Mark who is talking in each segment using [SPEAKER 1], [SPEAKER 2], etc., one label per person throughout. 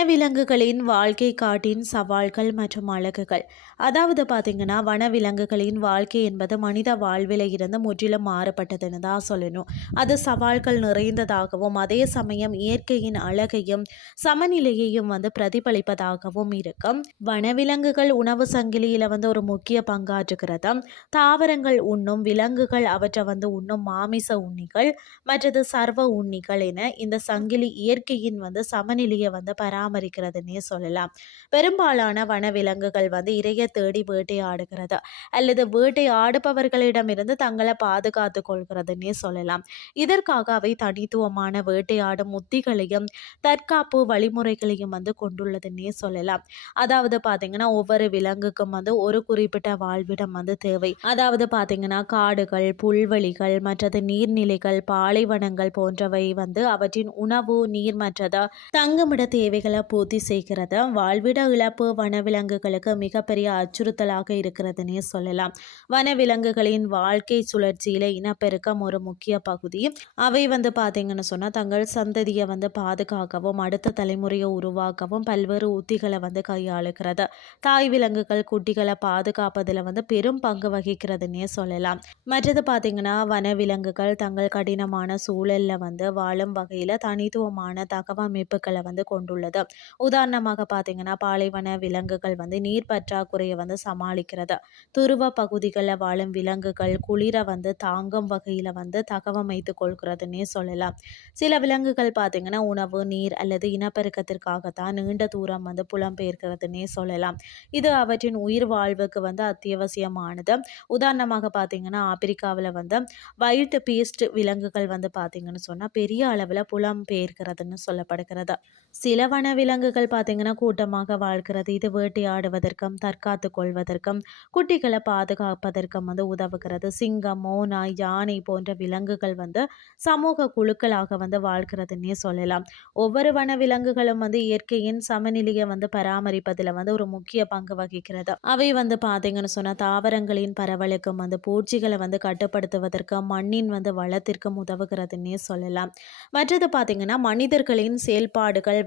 [SPEAKER 1] வனவிலங்குகளின் வாழ்க்கை காட்டின் சவால்கள் மற்றும் அழகுகள். அதாவது பார்த்தீங்கன்னா வனவிலங்குகளின் வாழ்க்கை என்பது மனித வாழ்வில் இருந்து முற்றிலும் மாறுபட்டதுன்னு தான் சொல்லணும். அது சவால்கள் நிறைந்ததாகவும் அதே சமயம் இயற்கையின் அழகையும் சமநிலையையும் வந்து பிரதிபலிப்பதாகவும் இருக்கும். வனவிலங்குகள் உணவு சங்கிலியில் வந்து ஒரு முக்கிய பங்காற்றுகிறது தாவரங்கள் உண்ணும் விலங்குகள் அவற்றை வந்து உண்ணும் மாமிச உண்ணிகள் மற்றது சர்வ உண்ணிகள் என இந்த சங்கிலி இயற்கையின் வந்து சமநிலையை வந்து பராமரிக்கிறதுன்னே சொல்லலாம். பெரும்பாலான வனவிலங்குகள் வந்து இறைய தேடி வேட்டையாடுகிறது அல்லது வேட்டையாடுபவர்களிடமிருந்து தங்களை பாதுகாத்து கொள்கிறதுன்னே சொல்லலாம். இதற்காக அவை தனித்துவமான வேட்டையாடும் உத்திகளையும் தற்காப்பு வழிமுறைகளையும் வந்து கொண்டுள்ளதுன்னே சொல்லலாம். அதாவது பார்த்தீங்கன்னா ஒவ்வொரு விலங்குக்கும் வந்து ஒரு குறிப்பிட்ட வாழ்விடம் வந்து தேவை. அதாவது பார்த்தீங்கன்னா காடுகள் புல்வெளிகள் மற்றது நீர்நிலைகள் பாலைவனங்கள் போன்றவை வந்து அவற்றின் உணவு நீர் மற்றது தங்குமிட தேவைகளை பூர்த்தி செய்கிறது. வாழ்விட இழப்பு வனவிலங்குகளுக்கு மிகப்பெரிய அச்சுறுத்தலாக இருக்கிறதுனே சொல்லலாம். வனவிலங்குகளின் வாழ்க்கை சுழற்சியில இனப்பெருக்கம் ஒரு முக்கிய பகுதி. அவை வந்து பார்த்தீங்கன்னு சொன்னால் தங்கள் சந்ததியை வந்து பாதுகாக்கவும் அடுத்த தலைமுறையை உருவாக்கவும் பல்வேறு உத்திகளை வந்து கையாளுகிறது. தாய் விலங்குகள் குட்டிகளை பாதுகாப்பதில் வந்து பெரும் பங்கு வகிக்கிறதுனே சொல்லலாம். மற்றது பார்த்தீங்கன்னா வனவிலங்குகள் தங்கள் கடினமான சூழலில் வந்து வாழும் வகையில் தனித்துவமான தகவமைப்புகளை வந்து கொண்டுள்ளது. உதாரணமாக பார்த்தீங்கன்னா பாலைவன விலங்குகள் வந்து நீர் பற்றாக்குறையை வந்து சமாளிக்கிறது. துருவ பகுதிகளில் வாழும் விலங்குகள் குளிரை வந்து தாங்கும் வகையில் வந்து தகவமைத்து கொள்கிறதுன்னே சொல்லலாம். சில விலங்குகள் பார்த்தீங்கன்னா உணவு நீர் அல்லது இனப்பெருக்கத்திற்காகத்தான் நீண்ட தூரம் வந்து புலம்பெயர்கிறதுன்னே சொல்லலாம். இது அவற்றின் உயிர் வாழ்வுக்கு வந்து அத்தியாவசியமானது. உதாரணமாக பார்த்தீங்கன்னா ஆப்பிரிக்காவில் வந்து வைல்ட் பீஸ்ட் விலங்குகள் வந்து பார்த்தீங்கன்னு சொன்னால் பெரிய அளவில் புலம்பெயர்கிறதுன்னு சொல்லப்படுகிறது. சில வன விலங்குகள் பார்த்திங்கன்னா கூட்டமாக வாழ்கிறது இது வேட்டையாடுவதற்கும் தற்காத்து கொள்வதற்கும் குட்டிகளை பாதுகாப்பதற்கும் வந்து உதவுகிறது. சிங்கம் மோனா யானை போன்ற விலங்குகள் வந்து சமூக குழுக்களாக வந்து வாழ்கிறதுன்னே சொல்லலாம். ஒவ்வொரு வன விலங்குகளும் வந்து இயற்கையின் சமநிலையை வந்து பராமரிப்பதில் வந்து ஒரு முக்கிய பங்கு வகிக்கிறது. அவை வந்து பார்த்தீங்கன்னு சொன்னால் தாவரங்களின் பரவலுக்கும் வந்து பூச்சிகளை வந்து கட்டுப்படுத்துவதற்கும் மண்ணின் வந்து வளத்திற்கும் உதவுகிறதுன்னே சொல்லலாம். மற்றது பார்த்தீங்கன்னா மனிதர்களின் செயல்பாடுகள்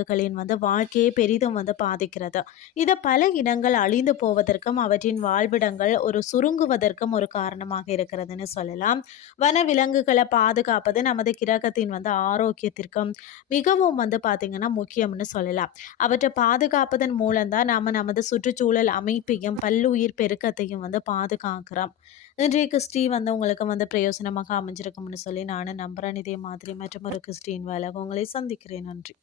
[SPEAKER 1] விலங்குகளின் வந்து வாழ்க்கையை பெரிதும் வந்து பாதிக்கிறது. இதை பல இனங்கள் அழிந்து போவதற்கும் அவற்றின் வாழ்விடங்கள் ஒரு சுருங்குவதற்கும் ஒரு காரணமாக இருக்கிறதுன்னு சொல்லலாம். வனவிலங்குகளை பாதுகாப்பது நமது கிரகத்தின் வந்து ஆரோக்கியத்திற்கும் மிகவும் வந்து பார்த்திங்கன்னா முக்கியம்னு சொல்லலாம். அவற்றை பாதுகாப்பதன் மூலம்தான் நாம் நமது சுற்றுச்சூழல் அமைப்பையும் பல்லுயிர் பெருக்கத்தையும் வந்து பாதுகாக்கிறோம். இன்றைய கிறிஸ்டி வந்து உங்களுக்கு வந்து பிரயோசனமாக அமைஞ்சிருக்கும்னு சொல்லி நானும் நம்புகிறேன் இதே மாதிரி மற்றும் ஒரு கிறிஸ்டின் வேலை உங்களை சந்திக்கிறேன். நன்றி.